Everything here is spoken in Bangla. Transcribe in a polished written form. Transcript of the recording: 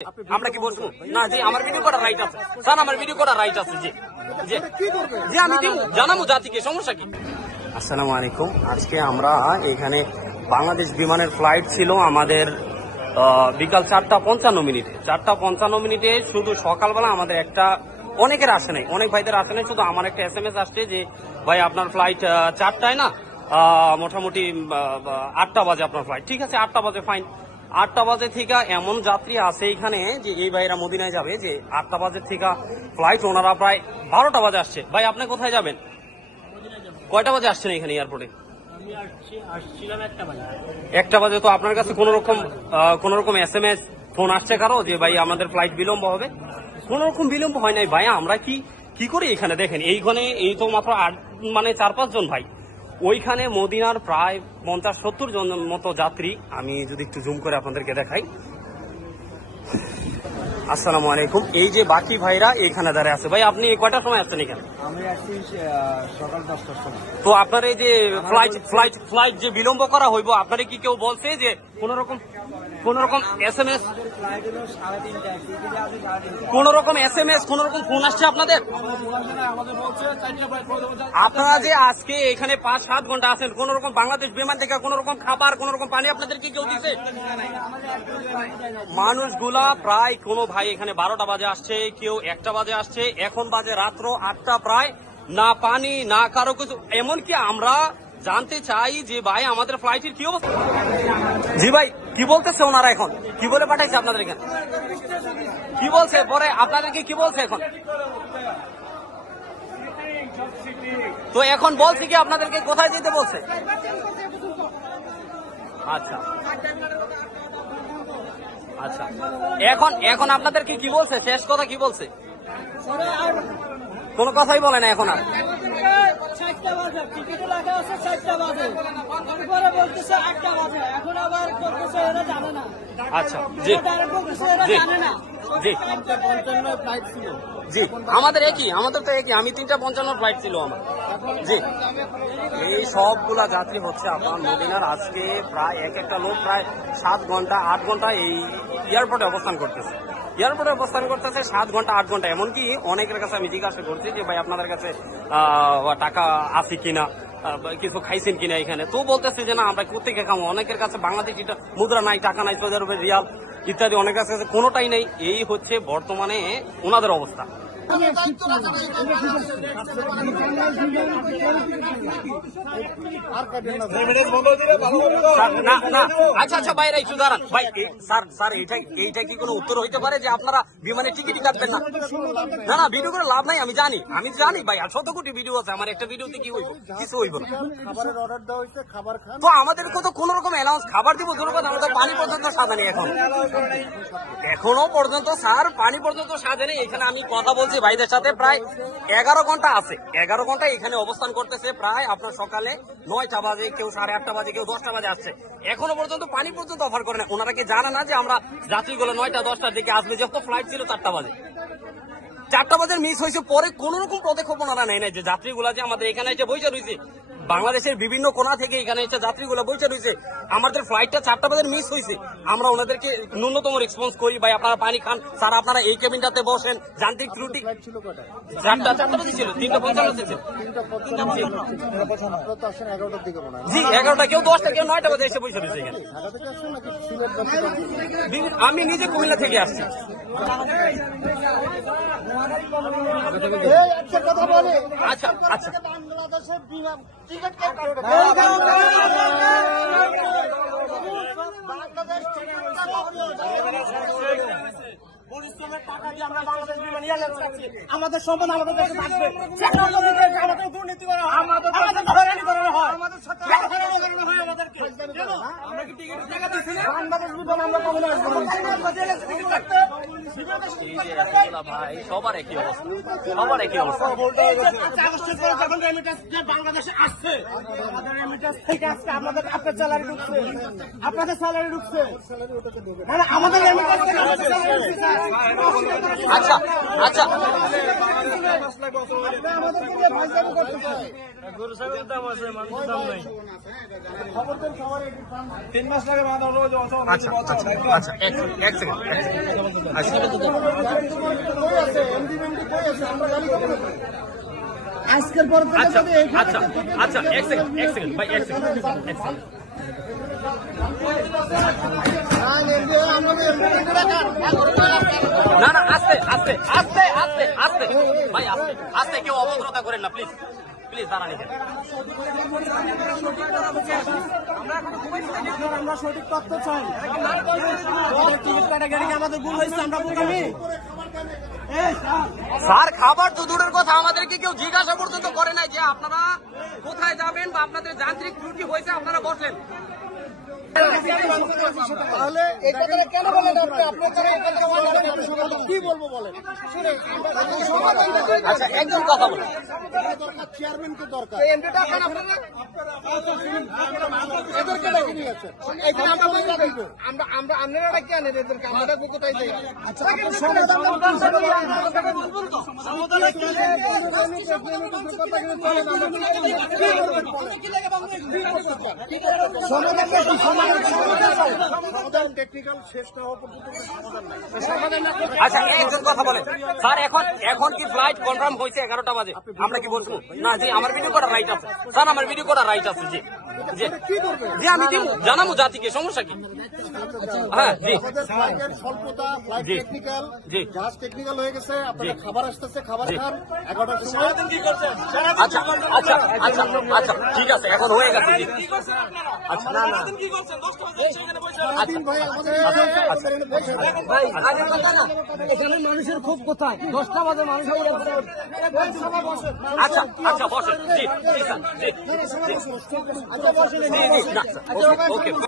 আমরা কি বলবো না জি আমার ভিডিও করার রাইট আছে স্যার আমার ভিডিও করার রাইট আছে জি জি জি আমি জানাবো জাতিকে সমস্যা কি। আসসালামু আলাইকুম। আজকে আমরা এখানে বাংলাদেশ বিমানের ফ্লাইট ছিল আমাদের বিকাল 4:55 শুধু সকালবেলা আমাদের একটা অনেকের আসে নাই, অনেক ভাইদের আসে নাই, শুধু আমার একটা SMS আসছে যে ভাই আপনার ফ্লাইট 4টায় না মোটামুটি 8টা বাজে আপনার ফ্লাইট। ঠিক আছে 8টা বাজে ফাইন। 8টা বাজে থেকে এমন যাত্রী আছে এখানে যে এই ভাইরা মদিনায় যাবে যে 8টা বাজে থেকে ফ্লাইট ওনারা প্রায় 12টা বাজে আসছে। ভাই আপনি কোথায় যাবেন? কয়টা বাজে আসছেন এখানে এয়ারপোর্টে? 1টা বাজে। তো আপনার কাছে কোন রকম SMS ফোন আসছে কারো যে ভাই আমাদের ফ্লাইট বিলম্ব হবে? কোন রকম বিলম্ব হয় নাই ভাই। আমরা কি করি এখানে দেখেন এইখানে এই তো মাত্র 4-5 জন ভাই, ওইখানে মদিনার প্রায় 50-70 জন মতো যাত্রী। আমি যদি একটু জুম করে আপনাদেরকে দেখাই। আসসালামু আলাইকুম। এই যে বাকি ভাইরা এখানে দাঁড়িয়ে আছে। ভাই আপনি কয়টার সময় আসছেন এখানে? আমি আসছি সকাল 10টার সময়। তো আপনার এই যে ফ্লাইট যে বিলম্ব করা হইব আপনার কি কেউ বলছে যে কোন রকম SMS কোন রকম ফোন আসছে আপনাদের? আপনারা যে আজকে এখানে 5-7 ঘন্টা আছেন, কোন রকম বাংলাদেশ বিমান থেকে কোন রকম খাবার কোন রকম পানি আপনাদের কি কেউ দিচ্ছে? মানুষগুলা প্রায় কোনো ভাই এখানে 12টা বাজে আসছে, কেউ 1টা বাজে আসছে, এখন বাজে রাত্র 8টা প্রায়, না পানি না কারো কিছু। এমনকি আমরা জানতে চাই যে ভাই আমাদের ফ্লাইটের কি অবস্থা। জি ভাই কি বলতেছে ওনারা? এখন কি বলে পাঠাইছে আপনাদের এখানে? কি বলছে পরে আপনাদেরকে কি বলছে এখন? তো এখন বলছে কি আপনাদেরকে কোথায় যেতে বলছে? আচ্ছা আচ্ছা এখন আপনাদেরকে কি বলছে? শেষ কথা কি বলছে? কোনো কথাই বলে না এখন আর। আচ্ছা জি জি জি জি আমাদের তো একই। আমি 3:55 ফ্লাইট ছিল আমার। জি এই সবগুলা যাত্রী হচ্ছে আপনার মদিনার আজকে প্রায় একটা লোক প্রায় 7 ঘন্টা 8 ঘন্টা এই এয়ারপোর্টে অবস্থান করতেছে। 7 ঘন্টা 8 ঘন্টা। এমনকি অনেকের কাছে আমি জিজ্ঞাসা করছি যে ভাই আপনাদের কাছে টাকা আছে কিনা, কিছু খাইছেন কিনা এখানে। তো বলতেছে যে না আমরা কোথেকে খাবো। অনেকের কাছে বাংলাদেশি মুদ্রা নাই, টাকা নাই, সৌদি আরবের রিয়াল ইত্যাদি অনেকের কাছে কোনোটাই নেই। এই হচ্ছে বর্তমানে ওনাদের অবস্থা। আচ্ছা ভাইরা একটু দাঁড়ান ভাই। স্যার এইটা কি কোনো উত্তর হইতে পারে যে আপনারা বিমানে টিকিটই কাটবেন না? না ভিডিও করে লাভ নাই। আমি জানি ভাই 100 কোটি ভিডিও আছে। আমার একটা ভিডিওতে কি হইব? কিছু হইব না। তো আমাদেরকে তো কোন রকম অ্যানাউন্স খাবার দিব ধরো, আমাদের পানি পর্যন্ত সাজানি এখনো পর্যন্ত স্যার পানি পর্যন্ত সাজানি। এখানে আমি কথা বলছি ভাইদের সাথে প্রায় 11 ঘন্টা আছে। 11 ঘন্টা এখানে অবস্থান করতেছে। প্রায় আপনার সকালে 9টা বাজে, কেউ 8:30 বাজে, কেউ 10টা বাজে আসছে। এখনো পর্যন্ত পানি পর্যন্ত অফার করে না। ওনারা কি জানে না যে আমরা যাত্রীগুলো 9টা-10টার দিকে আসবে? যত ফ্লাইট ছিল 4টা বাজে, 4টা বাজে মিস হয়েছে। পরে কোন রকম পদক্ষেপ ওনারা নেয় নাই যে যাত্রীগুলা যে আমাদের এখানে এসে বসে রয়েছে, বাংলাদেশের বিভিন্ন কোণা থেকে এখানে এসে যাত্রীগুলো বসে রয়েছে, আমাদের ফ্লাইটটা 4টা বাজে মিস হয়েছে। আমরা ওনাদেরকে ন্যূনতম রেসপন্স করি, ভাই আপনারা পানি খান, স্যার আপনারা এই কেবিনটাতে বসেন, যান্ত্রিক ত্রুটি। 4টা বাজে ছিল, 3:55 ছিল। জি 11টা, কেউ 10টা, কেউ 9টা বাজে এসে বসে রয়েছে এখানে। আমি নিজে কুমিল্লা থেকে আসছি। আচ্ছা বাংলাদেশের বিমান টিকিট পরিশ্রমের টাকা দিয়ে আমরা বাংলাদেশ বিমান এয়ারলাইন্স চাচ্ছি। আমাদের সম্পদ আমাদের কাছে থাকবে। আমাদের দুর্নীতি করা হয়, আমাদের হয়রানি করানো হয়, আমাদের সাথে হয়রানি করানো হয় আমাদেরকে। আমরা কি টিকিট টাকা দিচ্ছি না? বাংলাদেশ বিমান আমরা কখনো আসবো না। ভাই সবার একই অবস্থা। যখন রেমিটেন্স বাংলাদেশে আসছে, আমাদের রেমিটেন্স থেকে আজকে আপনার স্যালারি ঢুকছে, আমাদের রেমিটেন্স থেকে আচ্ছা আচ্ছা তিন মাস লাগে বাঁধা হলো আচ্ছা আচ্ছা আচ্ছা এক সেকেন্ড আচ্ছা আজকের পর থেকে আচ্ছা যদি এখানে আচ্ছা আচ্ছা এক সেকেন্ড ভাই এক সেকেন্ড না না আস্তে আস্তে আস্তে আস্তে আস্তে ভাই আস্তে আস্তে কেউ অভদ্রতা করেন না প্লিজ প্লিজ দাঁড়ান এখানে। আমরা সঠিক তথ্য চাই টিকিট কাটা গেলে কি আমাদের ভুল হয়েছে আমরা বোকামি স্যার খাবার তো দূরের কথা আমাদেরকে কেউ জিজ্ঞাসা পর্যন্ত করে নাই যে আপনারা কোথায় যাবেন বা আপনাদের যান্ত্রিক ত্রুটি হয়েছে আপনারা বসেন। তাহলে এই কথাটা কেন বলেন আপনি আপনার যারা এখান থেকে ওয়াদা করেন, কি বলবো বলেন? আচ্ছা একজন কথা বলেন। দরকার চেয়ারম্যানকে দরকার এমপিটা এখন আপনারা এদেরকে ডেকে নিয়ে যাচ্ছেন এইখানে আমরা আমরা আপনারা ডেকে আনেন এদেরকে আমরা দেখবো কোথায় যাই। আচ্ছা আপনার সমাধান টেকনিক্যাল শেষ না হওয়া পর্যন্ত সমাধান নাই। সমাধান না করে আচ্ছা একজন কথা বলেন স্যার এখন কি ফ্লাইট কনফার্ম হয়েছে 11টা বাজে আমরা কি বলবো না জি আমার ভিডিও করার রাইট আছে স্যার আমার ভিডিও করার রাইট আছে জি জি জি আমি দিব জানাবো জাতিকে সমস্যা কি হ্যাঁ জি আমাদের ফ্লাইটের স্বল্পতা ফ্লাইট জি। টেকনিক্যাল জি। জাহাজ টেকনিক্যাল হয়ে গেছে আপনাদের জি। খাবার আসতেছে খাবার জি। খান 11টার সময় আচ্ছা আচ্ছা আচ্ছা আচ্ছা ঠিক আছে এখন হয়ে গেছে জি আচ্ছা না না সারাদিন ভাই আমাদের ভাই আগের কথা না এখানে মানুষের খুব কোথায় 10টা বাজে মানুষ আচ্ছা আচ্ছা বসেন জি জি স্যার জি জি জি জি না স্যার ওকে ওকে